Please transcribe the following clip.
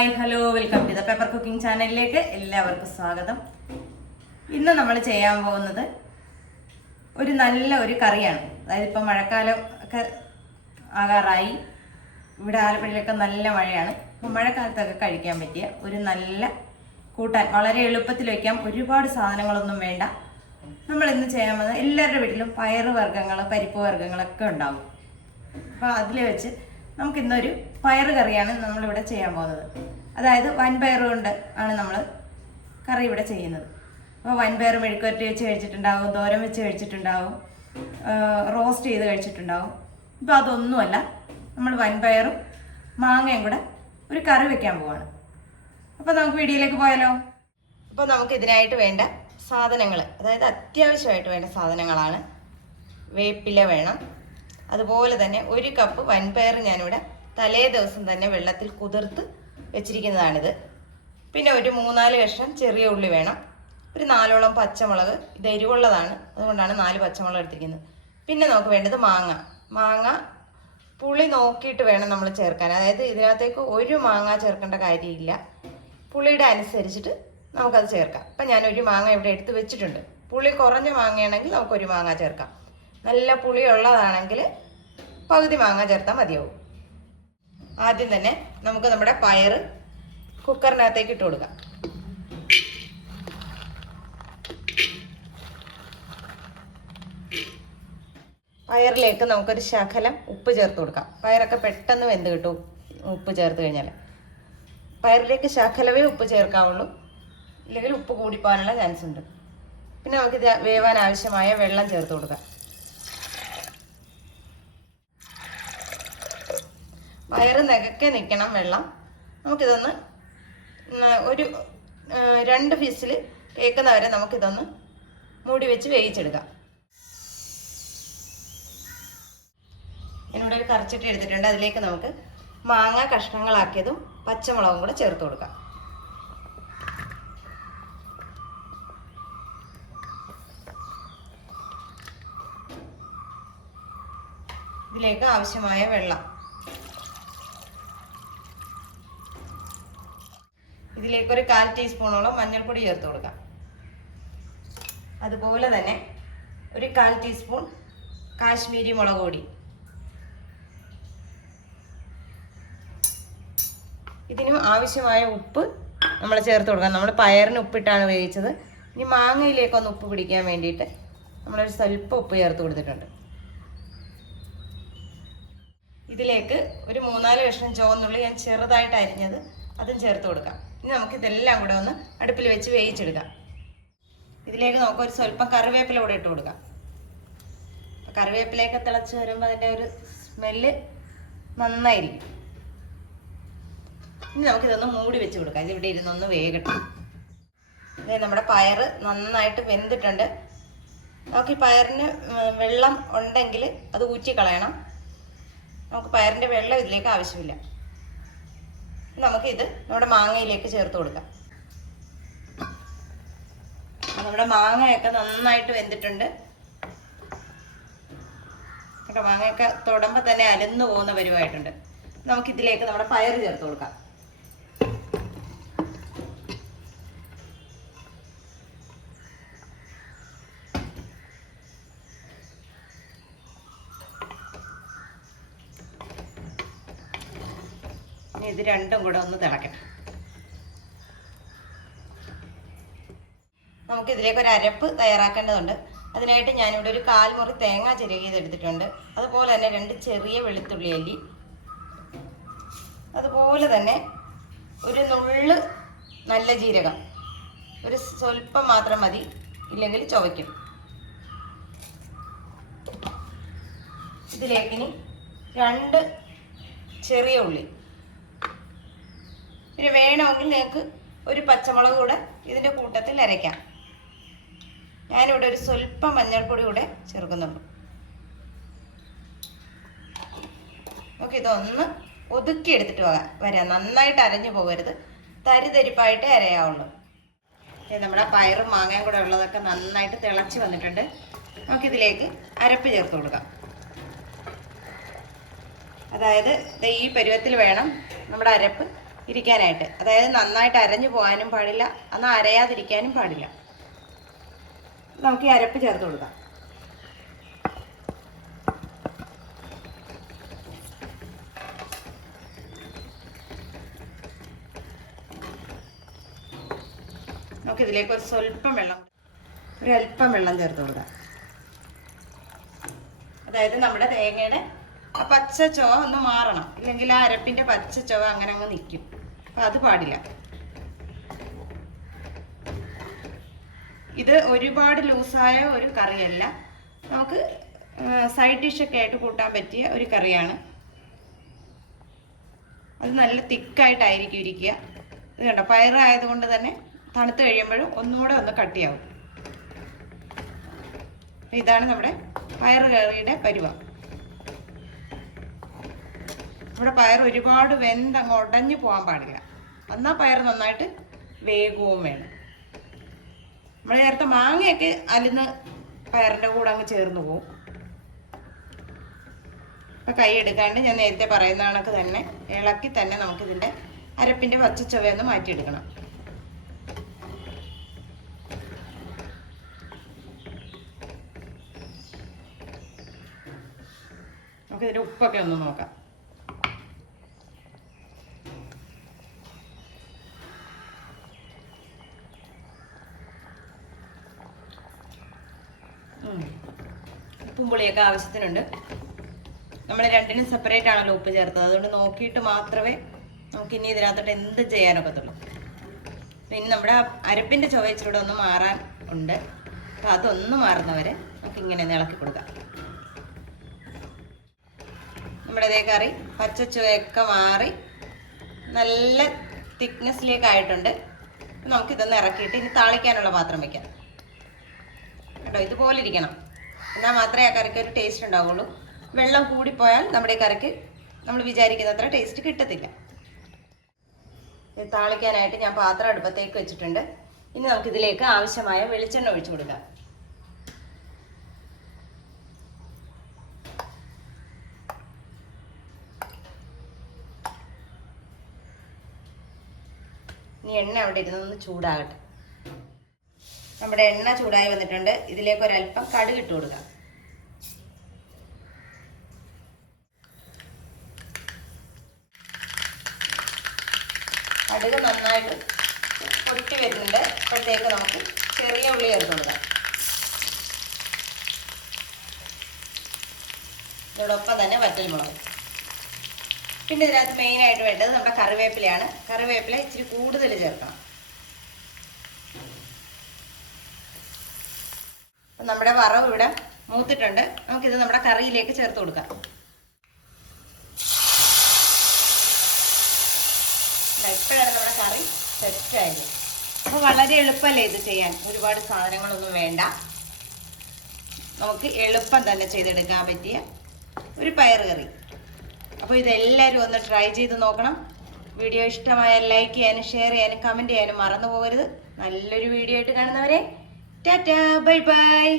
Hi hello welcome to the pepper cooking ചാനലിലേക്ക് എല്ലാവർക്കും സ്വാഗതം. ഇന്ന് നമ്മൾ ചെയ്യാൻ പോകുന്നത് ഒരു നല്ല ഒരു കറിയാണ്. അതായത് ഇപ്പം മഴക്കാലം ഒക്കെ ആകാറായി. ഇവിടെ ആലപ്പുഴയിലൊക്കെ നല്ല മഴയാണ്. അപ്പം മഴക്കാലത്തൊക്കെ കഴിക്കാൻ പറ്റിയ ഒരു നല്ല കൂട്ടാൻ, വളരെ എളുപ്പത്തിൽ വയ്ക്കാം. ഒരുപാട് സാധനങ്ങളൊന്നും വേണ്ട. നമ്മൾ ഇന്ന് ചെയ്യാൻ പോകുന്നത് എല്ലാവരുടെ വീട്ടിലും പയറ് വർഗ്ഗങ്ങൾ, പരിപ്പ് വർഗ്ഗങ്ങളൊക്കെ ഉണ്ടാകും. അപ്പോൾ അതിൽ വെച്ച് നമുക്കിന്നൊരു പയറ് കറിയാണ് നമ്മളിവിടെ ചെയ്യാൻ പോകുന്നത്. അതായത് വൻപയർ കൊണ്ട് ആണ് നമ്മൾ കറി ഇവിടെ ചെയ്യുന്നത്. അപ്പോൾ വൻപയർ മെഴുക്കുവരട്ടി വെച്ച് കഴിച്ചിട്ടുണ്ടാവും, തോരൻ വെച്ച് കഴിച്ചിട്ടുണ്ടാവും, റോസ്റ്റ് ചെയ്ത് കഴിച്ചിട്ടുണ്ടാവും. ഇപ്പോൾ അതൊന്നുമല്ല, നമ്മൾ വൻപയറും മാങ്ങയും കൂടെ ഒരു കറി വെക്കാൻ പോവാണ്. അപ്പോൾ നമുക്ക് വീഡിയോയിലേക്ക് പോയാലോ. അപ്പോൾ നമുക്ക് ഇതിനായിട്ട് വേണ്ട സാധനങ്ങൾ, അതായത് അത്യാവശ്യമായിട്ട് വേണ്ട സാധനങ്ങളാണ്. വേപ്പില വേണം. അതുപോലെ തന്നെ 1 കപ്പ് വൻപയർ ഞാനിവിടെ തലേ ദിവസം തന്നെ വെള്ളത്തിൽ കുതിർത്ത് വെച്ചിരിക്കുന്നതാണിത്. പിന്നെ ഒരു 3-4 കഷ്ണം ചെറിയ ഉള്ളി വേണം. ഒരു 4ഓളം പച്ചമുളക്. ഇത് എരിവുള്ളതാണ്, അതുകൊണ്ടാണ് 4 പച്ചമുളക് എടുത്തിരിക്കുന്നത്. പിന്നെ നമുക്ക് വേണ്ടത് മാങ്ങ പുളി നോക്കിയിട്ട് വേണം നമ്മൾ ചേർക്കാൻ. അതായത് ഇതിനകത്തേക്ക് ഒരു മാങ്ങ ചേർക്കേണ്ട കാര്യമില്ല. പുളിയുടെ അനുസരിച്ചിട്ട് നമുക്കത് ചേർക്കാം. അപ്പം ഞാനൊരു മാങ്ങ ഇവിടെ എടുത്ത് വെച്ചിട്ടുണ്ട്. പുളി കുറഞ്ഞ മാങ്ങയാണെങ്കിൽ നമുക്കൊരു മാങ്ങ ചേർക്കാം. നല്ല പുളിയുള്ളതാണെങ്കിൽ പകുതി മാങ്ങ ചേർത്താൽ മതിയാവും. ആദ്യം തന്നെ നമുക്ക് നമ്മുടെ പയറ് കുക്കറിനകത്തേക്ക് ഇട്ട് കൊടുക്കാം. പയറിലേക്ക് നമുക്കൊരു ശകലം ഉപ്പ് ചേർത്ത് കൊടുക്കാം. പയറൊക്കെ പെട്ടെന്ന് വെന്ത് കിട്ടും ഉപ്പ് ചേർത്ത് കഴിഞ്ഞാൽ. പയറിലേക്ക് ശകലമേ ഉപ്പ് ചേർക്കാവുള്ളൂ, ഇല്ലെങ്കിൽ ഉപ്പ് കൂടിപ്പോകാനുള്ള ചാൻസ് ഉണ്ട്. പിന്നെ നമുക്കിത് വേവാൻ ആവശ്യമായ വെള്ളം ചേർത്ത് കൊടുക്കാം. പയറ് നികക്കെ നിൽക്കണം വെള്ളം. നമുക്കിതൊന്ന് ഒരു 2 വിസിൽ കേൾക്കുന്നവരെ നമുക്കിതൊന്ന് മൂടി വെച്ച് വേവിച്ചെടുക്കാം. ഞാനിവിടെ ഒരു കറിച്ചട്ടി എടുത്തിട്ടുണ്ട്. അതിലേക്ക് നമുക്ക് മാങ്ങ കഷ്ണങ്ങളാക്കിയതും പച്ചമുളകും കൂടെ ചേർത്ത് കൊടുക്കാം. ഇതിലേക്ക് ആവശ്യമായ വെള്ളം. ഇതിലേക്ക് ഒരു 1/4 ടീസ്പൂണോളം മഞ്ഞൾപ്പൊടി ചേർത്ത് കൊടുക്കാം. അതുപോലെ തന്നെ ഒരു 1/4 ടീസ്പൂൺ കാശ്മീരി മുളക് പൊടി. ഇതിനും ആവശ്യമായ ഉപ്പ് നമ്മൾ ചേർത്ത് കൊടുക്കാം. നമ്മൾ പയറിന് ഉപ്പിട്ടാണ് വേവിച്ചത്. ഇനി മാങ്ങയിലേക്കൊന്ന് ഉപ്പ് പിടിക്കാൻ വേണ്ടിയിട്ട് നമ്മളൊരു സ്വല്പം ഉപ്പ് ചേർത്ത് കൊടുത്തിട്ടുണ്ട്. ഇതിലേക്ക് ഒരു 3-4 കഷ്ണം ചുവന്നുള്ളി ഞാൻ ചെറുതായിട്ട് അരിഞ്ഞത് അതും ചേർത്ത് കൊടുക്കാം. ഇനി നമുക്ക് ഇതെല്ലാം കൂടെ ഒന്ന് അടുപ്പിൽ വെച്ച് വേവിച്ചെടുക്കാം. ഇതിലേക്ക് നമുക്ക് ഒരു സ്വല്പം കറിവേപ്പില കൂടെ ഇട്ട് കൊടുക്കാം. കറിവേപ്പിലയൊക്കെ തിളച്ച് വരുമ്പോൾ അതിൻ്റെ ഒരു സ്മെല്ല് നന്നായിരിക്കും. ഇനി നമുക്കിതൊന്ന് മൂടി വെച്ച് കൊടുക്കാം. ഇതിവിടെ ഇരുന്നൊന്ന് വേകട്ടെ. നമ്മുടെ പയറ് നന്നായിട്ട് വെന്തിട്ടുണ്ട്. നമുക്ക് ഈ പയറിന് വെള്ളം ഉണ്ടെങ്കിൽ അത് ഊറ്റിക്കളയണം. നമുക്ക് പയറിൻ്റെ വെള്ളം ഇതിലേക്ക് ആവശ്യമില്ല. നമുക്കിത് നമ്മുടെ മാങ്ങയിലേക്ക് ചേർത്ത് കൊടുക്കാം. നമ്മുടെ മാങ്ങയൊക്കെ നന്നായിട്ട് വെന്തിട്ടുണ്ട്. മാങ്ങയൊക്കെ തൊടുമ്പോൾ തന്നെ അലന്നു പോകുന്ന പരുവായിട്ടുണ്ട്. നമുക്കിതിലേക്ക് നമ്മുടെ പയറ് ചേർത്ത് കൊടുക്കാം. ഇത് രണ്ടും കൂടെ ഒന്ന് തിളക്കണം. നമുക്കിതിലേക്ക് ഒരു അരപ്പ് തയ്യാറാക്കേണ്ടതുണ്ട്. അതിനായിട്ട് ഞാനിവിടെ ഒരു 1/4 മുറി തേങ്ങ ചിരകിയത് എടുത്തിട്ടുണ്ട്. അതുപോലെ തന്നെ 2 ചെറിയ വെളുത്തുള്ളി അല്ലി, അതുപോലെ തന്നെ ഒരു നുള്ള് നല്ല ജീരകം, ഒരു സ്വല്പം മാത്രം മതി, ഇല്ലെങ്കിൽ ചുവയ്ക്കും. ഇതിലേക്കിനി 2 ചെറിയ ഉള്ളി. പിന്നെ വേണമെങ്കിൽ നിങ്ങൾക്ക് ഒരു പച്ചമുളക് കൂടെ ഇതിൻ്റെ കൂട്ടത്തിൽ അരയ്ക്കാം. ഞാനിവിടെ ഒരു സ്വല്പം മഞ്ഞൾപ്പൊടി കൂടെ ചേർക്കുന്നുണ്ട്. നമുക്ക് ഇതൊന്ന് ഒതുക്കി എടുത്തിട്ട് വരാം. നന്നായിട്ട് അരഞ്ഞു പോകരുത്, തരിതരിപ്പായിട്ടേ അരയാവുള്ളൂ. നമ്മുടെ പയറും മാങ്ങയും കൂടെ ഉള്ളതൊക്കെ നന്നായിട്ട് തിളച്ച് വന്നിട്ടുണ്ട്. നമുക്കിതിലേക്ക് അരപ്പ് ചേർത്ത് കൊടുക്കാം. അതായത് ഈ പരുവത്തിൽ വേണം നമ്മുടെ അരപ്പ് ഇരിക്കാനായിട്ട്. അതായത് നന്നായിട്ട് അരഞ്ഞു പോകാനും പാടില്ല, എന്നാൽ അരയാതിരിക്കാനും പാടില്ല. നമുക്ക് ഈ അരപ്പ് ചേർത്ത് കൊടുക്കാം. നമുക്കിതിലേക്ക് ഒരു സ്വല്പം വെള്ളം, ഒരല്പം വെള്ളം ചേർത്ത് കൊടുക്കാം. അതായത് നമ്മുടെ തേങ്ങയുടെ ആ പച്ച ചുവ ഒന്ന് മാറണം, ഇല്ലെങ്കിൽ ആ അരപ്പിൻ്റെ പച്ച ചുവ അങ്ങനെ അങ്ങ് നിൽക്കും. അപ്പം അത് പാടില്ല. ഇത് ഒരുപാട് ലൂസായ ഒരു കറിയല്ല, നമുക്ക് സൈഡ് ഡിഷൊക്കെ ആയിട്ട് കൂട്ടാൻ പറ്റിയ ഒരു കറിയാണ്. അത് നല്ല തിക്കായിട്ടായിരിക്കും ഇരിക്കുക. ഇത് കണ്ടോ, പയറായതുകൊണ്ട് തന്നെ തണുത്ത് കഴിയുമ്പോഴും ഒന്നുകൂടെ ഒന്ന് കട്ടിയാവും. ഇതാണ് നമ്മുടെ പയറ് കറിയുടെ പരുവം. നമ്മുടെ പയർ ഒരുപാട് വെന്തങ്ങ് ഉടഞ്ഞു പോകാൻ പാടില്ല, എന്നാൽ പയർ നന്നായിട്ട് വേഗവും വേണം. നമ്മൾ നേരത്തെ മാങ്ങയൊക്കെ അലിന്ന് പയറിൻ്റെ കൂടെ അങ്ങ് ചേർന്ന് പോവും. അപ്പം കൈ എടുക്കാണ്ട് ഞാൻ നേരത്തെ പറയുന്ന കണക്ക് തന്നെ ഇളക്കി തന്നെ നമുക്കിതിൻ്റെ അരപ്പിൻ്റെ പച്ചച്ചൊവയൊന്ന് മാറ്റിയെടുക്കണം. നമുക്കിതിൻ്റെ ഉപ്പൊക്കെ ഒന്ന് നോക്കാം. ഉപ്പും പുളിയൊക്കെ ആവശ്യത്തിനുണ്ട്. നമ്മൾ രണ്ടിനും സെപ്പറേറ്റ് ആണല്ലോ ഉപ്പ് ചേർത്തത്, അതുകൊണ്ട് നോക്കിയിട്ട് മാത്രമേ നമുക്കിനി ഇതിനകത്തോട്ട് എന്ത് ചെയ്യാനൊക്കത്തുള്ളൂ. പിന്നെ നമ്മുടെ അരപ്പിൻ്റെ ചുവയിച്ചിലൂടെ ഒന്ന് മാറാൻ ഉണ്ട്. അപ്പം അതൊന്ന് മാറുന്നവരെ നമുക്കിങ്ങനെ ഇളക്കി കൊടുക്കാം. നമ്മുടെ ഇതേ കറി പച്ചച്ചുവയൊക്കെ മാറി നല്ല തിക്നെസ്സിലേക്കായിട്ടുണ്ട്. നമുക്കിതൊന്ന് ഇറക്കിയിട്ട് ഇനി താളിക്കാനുള്ള പാത്രം വയ്ക്കാം. കേട്ടോ, ഇതുപോലെ ഇരിക്കണം, എന്നാൽ മാത്രമേ ആ കറിക്ക് ഒരു ടേസ്റ്റ് ഉണ്ടാവുള്ളൂ. വെള്ളം കൂടിപ്പോയാൽ നമ്മുടെ ഈ കറിക്ക് നമ്മൾ വിചാരിക്കുന്ന അത്ര ടേസ്റ്റ് കിട്ടത്തില്ല. ഇത് താളിക്കാനായിട്ട് ഞാൻ പാത്രം അടുപ്പത്തേക്ക് വെച്ചിട്ടുണ്ട്. ഇനി നമുക്കിതിലേക്ക് ആവശ്യമായ വെളിച്ചെണ്ണ ഒഴിച്ചു കൊടുക്കാം. ഇനി എണ്ണ അവിടെ ഇരുന്നൊന്ന് ചൂടാകട്ടെ. നമ്മുടെ എണ്ണ ചൂടായി വന്നിട്ടുണ്ട്. ഇതിലേക്ക് ഒരല്പം കടുക് ഇട്ട് കൊടുക്കാം. കടുക് നന്നായിട്ട് പൊട്ടി വരുന്നുണ്ട്. അപ്പോഴത്തേക്ക് നമുക്ക് ചെറിയ ഉള്ളി ചേർത്ത് കൊടുക്കാം. ഇതോടൊപ്പം തന്നെ വറ്റൽമുളക്. പിന്നെ ഇതിനകത്ത് മെയിനായിട്ട് വേണ്ടത് നമ്മുടെ കറിവേപ്പിലയാണ്. കറിവേപ്പില ഇച്ചിരി കൂടുതൽ ചേർക്കണം. അപ്പം നമ്മുടെ വറവ് ഇവിടെ മൂത്തിട്ടുണ്ട്. നമുക്കിത് നമ്മുടെ കറിയിലേക്ക് ചേർത്ത് കൊടുക്കാം. ഇപ്പോഴാണ് നമ്മുടെ കറി സെറ്റായത്. അപ്പോൾ വളരെ എളുപ്പമല്ലേ ഇത് ചെയ്യാൻ, ഒരുപാട് സാധനങ്ങളൊന്നും വേണ്ട. നമുക്ക് എളുപ്പം തന്നെ ചെയ്തെടുക്കാൻ പറ്റിയ ഒരു പയർ കറി. അപ്പോൾ ഇതെല്ലാവരും ഒന്ന് ട്രൈ ചെയ്ത് നോക്കണം. വീഡിയോ ഇഷ്ടമായാൽ ലൈക്ക് ചെയ്യാനും ഷെയർ ചെയ്യാനും കമൻറ്റ് ചെയ്യാനും മറന്നു പോകരുത്. നല്ലൊരു വീഡിയോ ആയിട്ട് കാണുന്നവരെ ടാറ്റാ, ബൈ ബൈ.